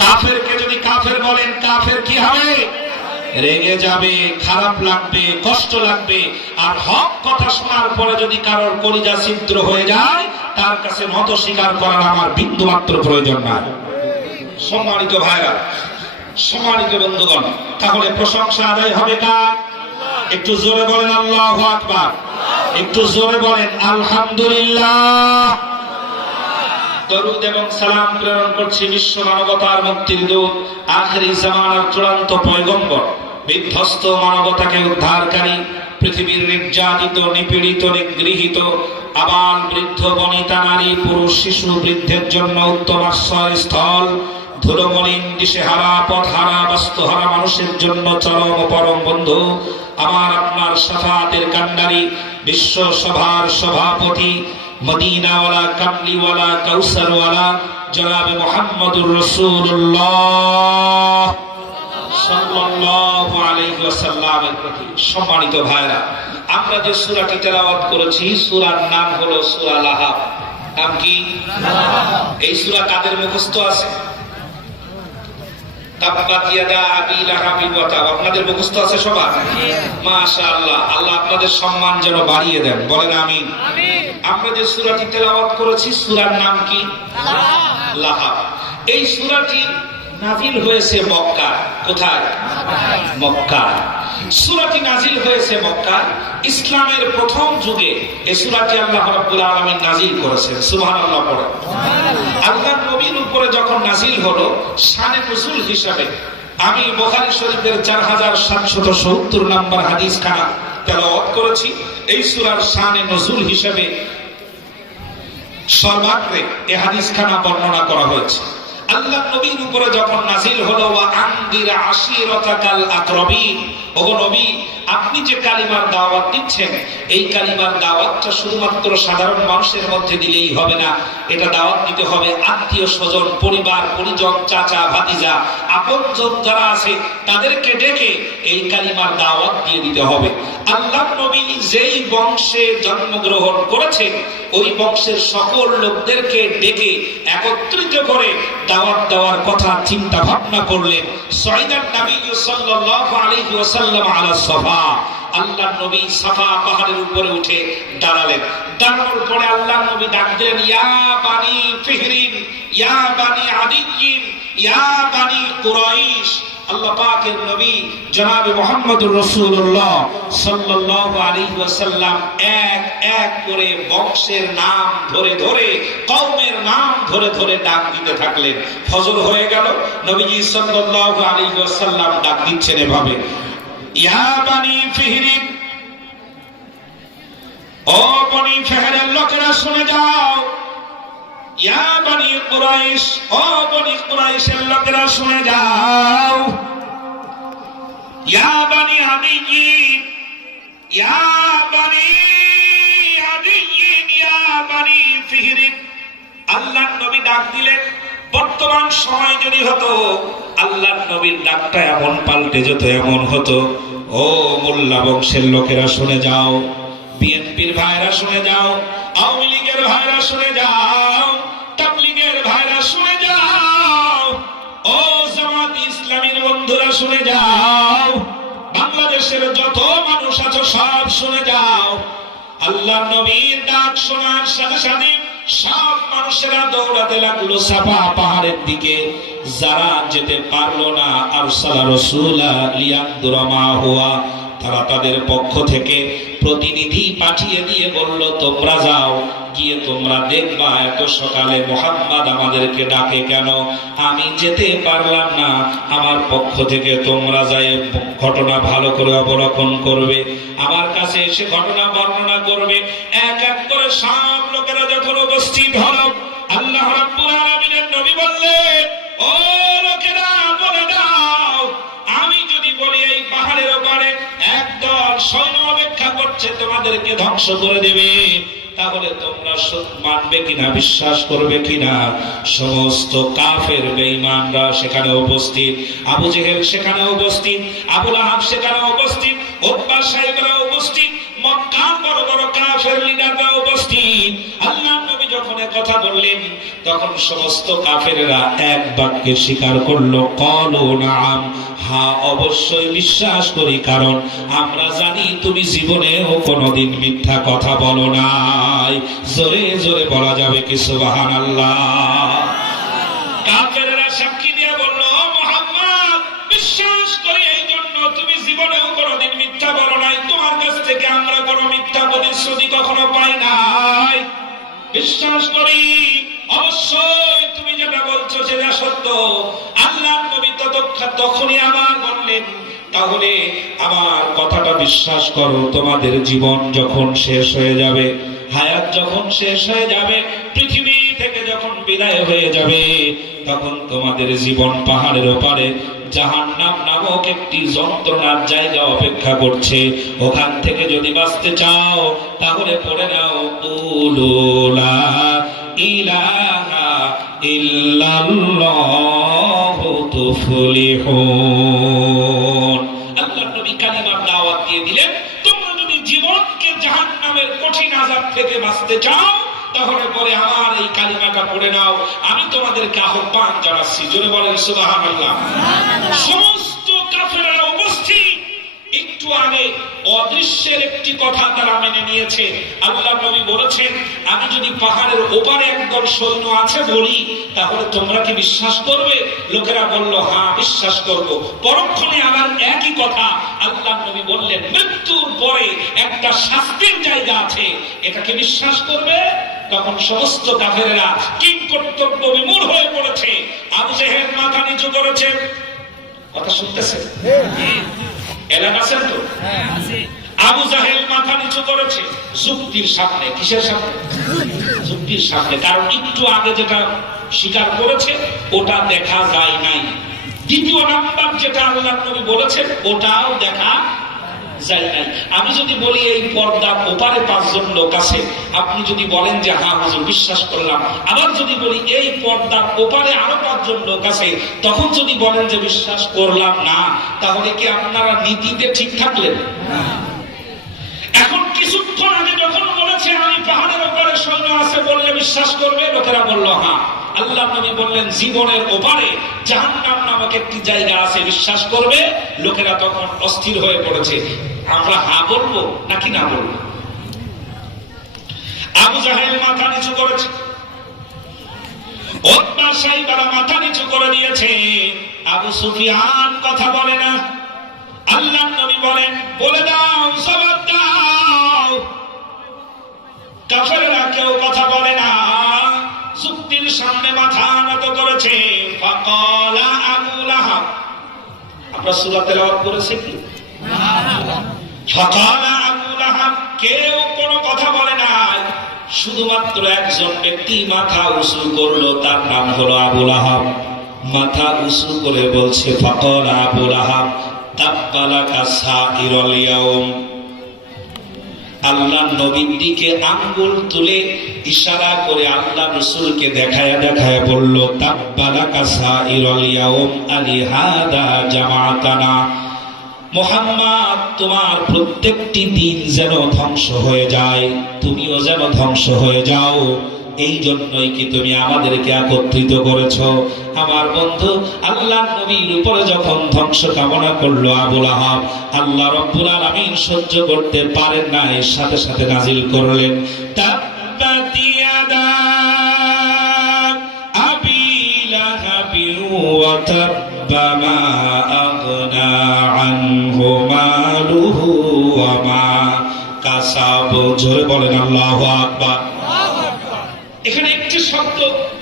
কাফেরকে যদি কাফের বলেন, কাফের কি হবে? রেগে যাবে, খারাপ লাগবে, কষ্ট লাগবে। আর হক কথা শোনার পরে যদি কারোর কলিজা ছিদ্র হয়ে যায়, তার কাছে নত স্বীকার করার আমার বিন্দু মাত্র প্রয়োজন নাই। সম্মানিত ভাইরা, সম্মানিত বন্ধুগণ, তাহলে প্রশংসা আদায় হবে কার? একটু জোরে বলেন আল্লাহু আকবার, একটু জোরে বলেন আলহামদুলিল্লাহ। দরুদ এবং সালাম প্রেরণ করছি বিশ্ব মানবতার মুক্তির দূত, আখিরি জামানার চূড়ান্ত পয়গম্বর, বিধ্বস্ত মানবতাকে উদ্ধারকারী, পৃথিবীর নির্যাতিত, নিপীড়িত, নিগৃহীত আবাল বৃদ্ধ বনিতা নারী পুরুষ শিশু বৃদ্ধের জন্য উত্তম আশ্রয় স্থল, ধুলোমলিন দিশেহারা পথহারা বাস্তুহারা মানুষের জন্য চরম পরম বন্ধু, আমার আপনার শাফাতের কান্ডারি, বিশ্ব সভার সভাপতি, মদিনাওয়ালা, কামলিওয়ালা, কাউসারওয়ালা জনাবে মুহাম্মদুর রাসূলুল্লাহ সাল্লাল্লাহু আলাইহি ওয়াসাল্লামের প্রতি। সম্মানিত ভাইরা, আমরা যে সূরাটি তেলাওয়াত করেছি, সূরার নাম হলো সূরা লাহাব। নাম কি? এই সূরা কাদের মুখস্থ আছে? তাব্বাত ইয়াদা আবি লাহাবি ওয়া তাব। আপনাদের মুখস্থ আছে সবার? মাশাআল্লাহ। আল্লাহ আপনাদের সম্মান যেন বাড়িয়ে দেন, বলেন আমিন। আমরা যে সূরাটি তেলাওয়াত করেছি, সূরার নাম কি? লাহাব। এই সূরাটি নাজিল হয়েছে মক্কা। কোথায়? মক্কা। সূরাটি নাজিল হয়েছে মক্কা। ইসলামের প্রথম যুগে এই সূরাটি আল্লাহ রাব্বুল আলামিন নাজিল করেছেন। সুবহানাল্লাহ পড়ে। আল্লাহর নবীর উপরে যখন নাজিল হলো, শানে নুজুল হিসাবে আমি বুখারী শরীফের 4770 নম্বর হাদিস খানা তেলাওয়াত করেছি। এই সূরার শানে নুজুল হিসাবে সর্বাগ্রে এই হাদিস খানা বর্ণনা করা হয়েছে। আল্লাহ নবীর উপরে যখন নাজিল হলো, ওয়া আনদির আশিরাতাকাল আকরাবিন, ওগো নবী, আপনি যে কালিমার দাওয়াত দিচ্ছেন, এই কালিমার দাওয়াতটা শুধুমাত্র সাধারণ মানুষের মধ্যে দিলেই হবে না, এটা দাওয়াত দিতে হবে আত্মীয় স্বজন, পরিবার পরিজন, চাচা ভাতিজা, আপনজন যারা আছে তাদেরকে ডেকে এই কালিমার দাওয়াত দিয়ে দিতে হবে। আল্লাহ নবী যেই বংশে জন্মগ্রহণ করেছেন, ওই বংশের সকল লোকদেরকে ডেকে একত্রিত করে দাওয়াত দেওয়ার কথা চিন্তা ভাবনা করলেন। সাইয়্যিদুন নবী সাল্লাল্লাহু আলাইহি ওয়াসাল্লাম আলা সাফা, আল্লাহ নবী সাফা পাহাড়ের উপরে উঠে দাঁড়ালেন। দাঁড়ানোর পরে আল্লাহ নবী ডাক দিলেন, ইয়া বানি ফিহরিন, ইয়া বানি আদিয়িন, ইয়া বানি কুরাইশ। আল্লাহ পাকের নবী জনাবে মুহাম্মদুর রাসূলুল্লাহ সাল্লাল্লাহু আলাইহি ওয়াসাল্লাম এক এক করে বংশের নাম ধরে ধরে, কওমের নাম ধরে ধরে ডাক দিতে থাকলেন। ফজর হয়ে গেল, নবীজি সাল্লাল্লাহু আলাইহি ওয়াসাল্লাম ডাক দিচ্ছেন এভাবে, ইয়া বানি ফিহরিন, ও বনি ফিহরের লোকেরা শুনে যাও, ইয়া বানি কুরাইশ, ও বনি কুরাইশের লোকেরা শুনে যাও, ইয়া বানি আদিয়িন, ইয়া বানি আদিয়িন, ইয়া বানি ফিহরিন। আল্লাহ নবী ডাক দিলেন। বর্তমান সময় যদি হতো, আল্লাহ নবীর ডাকটা এমন পাল্টে যেত, এমন হতো, ও মোল্লা বংশের লোকেরা শুনে যাও, বিএনপির ভাইরা শুনে যাও, আওয়ামী লীগের ভাইরা শুনে যাও, তাবলীগের ভাইরা শুনে যাও, ও জামাত ইসলামীর বন্ধুরা শুনে যাও, বাংলাদেশের যত মানুষ আছো সব শুনে যাও। আল্লাহ নবীর ডাক শোনার সাথে সাথে সব মানুষেরা দৌড়াতে লাগলো সাফা পাহাড়ের দিকে। যারা যেতে পারলো না, আরসালা রাসূলা লিয়ানদুরা মা হুয়া, তারা তাদের পক্ষ থেকে প্রতিনিধি পাঠিয়ে দিয়ে বলল, তোমরা যাও, গিয়ে তোমরা দেখবা এত সকালে মুহাম্মদ আমাদেরকে ডাকে কেন, আমি যেতে পারলাম না, আমার পক্ষ থেকে তোমরা যাই ঘটনা ভালো করে অবলোকন করবে, আমার কাছে এসে ঘটনা বর্ণনা করবে। এক এক করে সব লোকেরা যখন উপস্থিত হলো, আল্লাহ রাব্বুল আলামিনের নবী বললেন, ও লোকেরা বলে দাও, আমি যদি বলি এই পাহাড়ের ওপারে একদল সৈন্য অপেক্ষা করছে তোমাদেরকে ধ্বংস করে দেবে, তাহলে তোমরা মানবে কিনা, বিশ্বাস করবে কিনা? সমস্ত কাফের বেঈমানরা সেখানে উপস্থিত, আবু জেহেল সেখানে উপস্থিত, আবু লাহাব সেখানে উপস্থিত, উতবা সাহেবরা উপস্থিত, মক্কার বড় বড় কাফের লিডাররা উপস্থিত। আল্লাহ নবী যখন কথা বললেন, তখন সমস্ত কাফেররা এক বাক্যে স্বীকার করলো, ক্বালু নাআম, হ্যাঁ অবশ্যই বিশ্বাস করি, কারণ আমরা জানি তুমি জীবনেও কোনোদিন মিথ্যা কথা বলো নাই। জোরে জোরে বলা যাবে কি সুবহানাল্লাহ? কাফেররা সাক্ষী দিয়ে বলল, মুহাম্মদ বিশ্বাস করি এই জন্য তুমি জীবনেও কোনোদিন মিথ্যা বলো নাই, তোমার কাছ থেকে আমরা কোনো মিথ্যা প্রতিশ্রুতি কখনো পাই নাই। বিশ্বাস করি অবশ্যই তুমি যেটা বলছো সেটা সত্য। আল্লাহর নবী তখনই আবার বললেন, তাহলে আমার কথাটা বিশ্বাস করো, তোমাদের জীবন যখন শেষ হয়ে যাবে, হায়াত যখন শেষ হয়ে যাবে, পৃথিবী থেকে যখন বিদায় হয়ে যাবে, তখন তোমাদের জীবন পাহাড়ের ওপারে জাহান্নাম নামক একটি যন্ত্রণার জায়গা অপেক্ষা করছে। ওখান থেকে যদি বাঁচতে চাও তাহলে পড়ে নাও উলুলা ইলাহা ইল্লাল্লাহু তুফলিহুন। আল্লাহর নবী কালিমার দাওয়াত দিয়ে দিলেন, তোমরা যদি জীবনকে জাহান্নামের কঠিন আযাব থেকে বাঁচতে চাও তাহলে পরে আমার এই কালিমাটা পড়ে নাও। আমি তোমাদেরকে আহ্বান জানাচ্ছি, জোরে বলেন সুবহানাল্লাহ। সমস্ত কাফেররা উপস্থিত। একটু আগে অদৃশ্যের একটি কথা তারা মেনে নিয়েছে। আল্লাহ নবী বলেছেন, আমি যদি পাহাড়ের ওপারে একদল সৈন্য আছে বলি তাহলে তোমরা কি বিশ্বাস করবে? লোকেরা বলল, হ্যাঁ বিশ্বাস করব। পরক্ষণে আবার একই কথা আল্লাহ নবী বললেন, মৃত্যুর পরে একটা শাস্তির জায়গা আছে, এটাকে বিশ্বাস করবে? তখন সমস্ত কাফেররা কিংকর্তব্য বিমূঢ় হয়ে পড়েছে। আবু জেহেল মাথা নিচু করেছে। কথা শুনতেছেন? এলাকা আছেন তো? আবু জাহেল মাথা নিচু করেছে যুক্তির সামনে। কিসের সামনে? যুক্তির সামনে। কারণ একটু আগে যেটা স্বীকার করেছে ওটা দেখা যায় নাই। দ্বিতীয় নাম্বার যেটা আল্লাহ নবী বলেছেন ওটাও দেখা যায় নাই। আমি যদি বলি এই পর্দার ওপারে 5 জন লোক আছে, আপনি যদি বলেন যে হ্যাঁ হুজুর বিশ্বাস করলাম, আবার যদি বলি এই পর্দার ওপারে আরো 5 জন লোক আছে, তখন যদি বলেন যে বিশ্বাস করলাম না, তাহলে কি আপনারা নীতিতে ঠিক থাকলেন? এখন কিছুক্ষণ আগে যখন বলেছে আমি পাহাড়ের ওপারে সৈন্য আছে বললে বিশ্বাস করবে, লোকেরা বলল হ্যাঁ। আল্লাহ নবী বললেন জীবনের ওপারে জাহান্নাম নামক একটি জায়গা আছে, বিশ্বাস করবে। লোকেরা তখন অস্থির হয়ে পড়েছে, আমরা হ্যাঁ বলবো নাকি না বলবো? আবু জাহেল মাথা নিচু করেছে, উতবা সাইবারা মাথা নিচু করে দিয়েছে, আবু সুফিয়ান কথা বলে না। আল্লাহ নবী বলেন, বলে দাও, জবাব দাও। কাফেররা কেউ কথা বলে না, যুক্তির সামনে মাথা নত করেছে। ফাকালা আবু লাহাব, আমরা সূরা তেলাওয়াত করেছি কি? ফাকালা আবু লাহাব, কেউ কোনো কথা বলে না, শুধুমাত্র একজন ব্যক্তি মাথা উঁচু করলো, তার নাম হলো আবু লাহাব। মাথা উঁচু করে বলছে, ফাকালা আবু লাহাব তাব্বালাকা সাইরুল ইয়াউম। আল্লাহ নবীর দিকে আঙ্গুল তুলে ইশারা করে আল্লাহ রাসূলকে দেখায়া দেখায়া বলল, তাব্বালাকা সাইরুল ইয়াউম আলিহাদা জামাতানা। মুহাম্মদ, তোমার প্রত্যেকটি দিন যেন ধ্বংস হয়ে যায়, তুমিও যেন ধ্বংস হয়ে যাও, এই জন্যই কি তুমি আমাদেরকে একত্রিত করেছো? আমার বন্ধু, আল্লাহ নবীর উপরে যখন ধ্বংস কামনা করলো আবু লাহাব, আল্লাহ রাব্বুল আলামিন সহ্য করতে পারেন না, এর সাথে সাথে নাজিল করলেন, তাব্বাত ইয়াদা আবি লাহাবি ওয়া তাব্বা মা আগনা আনহু মালুহু ওয়া মা কাসাব। জোরে বলেন আল্লাহু আকবার। এখানে একটি শব্দ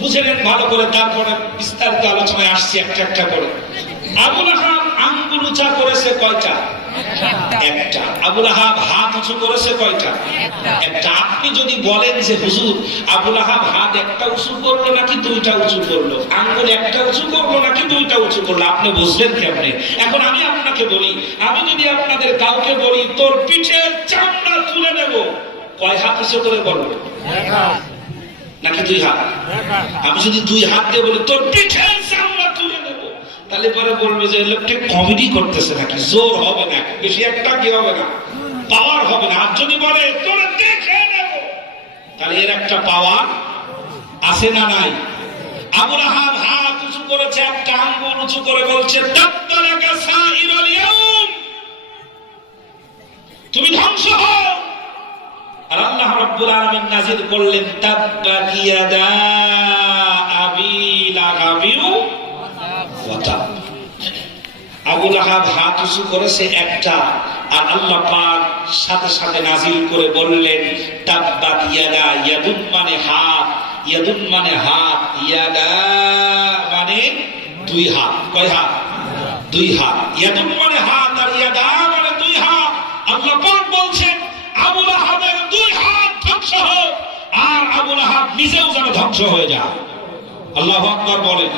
বুঝে নেন ভালো করে, তারপরে বিস্তারিত আলোচনায় আসছি একটা একটা করে। আবু লাহাব আঙ্গুল উঁচা করেছে কয়টা? একটা। আবু লাহাব হাত উঁচু করেছে কয়টা? একটা। আপনি যদি বলেন যে হুজুর আবু লাহাব হাত একটা উঁচু করলো নাকি 2টা উঁচু করলো, আঙ্গুল একটা উঁচু করলো নাকি 2টা উঁচু করলো, আপনি বুঝলেন কেমনে? এখন আমি আপনাকে বলি, আমি যদি আপনাদের কাউকে বলি তোর পিঠের চামড়া তুলে নেব, কয় হাত উঁচু করে বলবে? নাকি 2 হাত? আমি যদি 2 হাত দিয়ে বলি তোর পিঠের চামড়া তুলে নেব, তাহলে পরে বলবে যে লোকটা কমেডি করতেছে নাকি, জোর হবে না, বেশি একটা কি হবে না, পাওয়ার হবে না। আর যদি বলে তোর দেখে নেব, তাহলে এর একটা পাওয়ার আছে না নাই? আবু লাহাব হাত উঁচু করেছে, একটা আঙ্গুল উঁচু করে বলছে তাব্বালাকা সাইরাল ইয়াউম, তুমি ধ্বংস হও। আর আল্লাহ রাব্বুল আলামিন নাযিল করলেন তাব্বাত ইয়াদা আবি লাহাবিন ওয়া তাব। আবু লাহাব হাত উঁচু করেছে একটা, আর আল্লাহ পাক সাথে সাথে নাযিল করে বললেন তাব্বাত ইয়াদা, ইয়াদুন মানে হাত, ইয়াদুন মানে হাত, ইয়াদা মানে দুই হাত। কয় হাত? দুই হাত। ইয়াদুন মানে হাত আর ইয়াদা মানে দুই হাত। আল্লাহ পাক বলছেন আবু লাহাবের দুই হাত ধ্বংস হোক, আর আবু লাহাব নিজেও যেন ধ্বংস হয়ে যায়। আল্লাহু আকবার বলেন।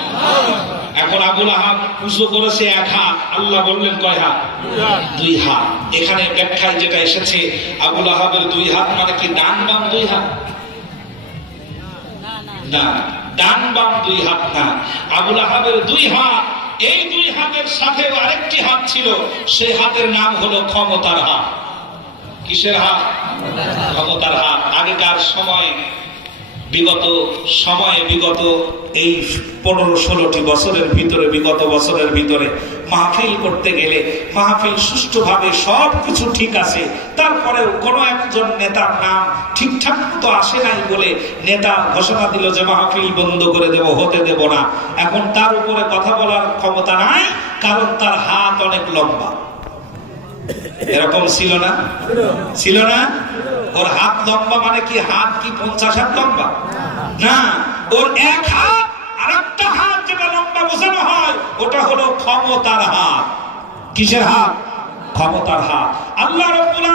এখন আবু লাহাব উঁচু করেছে এক হাত, আল্লাহ বললেন কয় হাত? দুই হাত। এখানে ব্যাখ্যায় যেটা এসেছে আবু লাহাবের দুই হাত মানে কি ডান বাম দুই হাত? না, ডান বাম দুই হাত না। আবু লাহাবের দুই হাত, এই দুই হাতের সাথে আরেকটি হাত ছিল, সেই হাতের নাম হলো ক্ষমতার হাত। কিসের হাত? ক্ষমতার হাত। আগেকার সময়ে বিগত এই 15-16টি বছরের ভিতরে, বিগত বছরের ভিতরে মাহফিল করতে গেলে মাহফিল সুষ্ঠুভাবে সবকিছু ঠিক আছে, তারপরেও কোনো একজন নেতার নাম ঠিকঠাক মতো আসে নাই বলে নেতা ঘোষণা দিল যে মাহফিল বন্ধ করে দেব, হতে দেব না। এখন তার উপরে কথা বলার ক্ষমতা নাই, কারণ তার হাত অনেক লম্বা। এরকম ছিল না? ছিল না? ওর হাত লম্বা মানে কি হাত কি 50 হাত লম্বা? না, ওর এক হাত আর একটা হাত যেটা লম্বা বোঝানো হয় ওটা হলো ক্ষমতার হাত। কিসের হাত? ক্ষমতার হাত। আল্লাহ রাব্বুল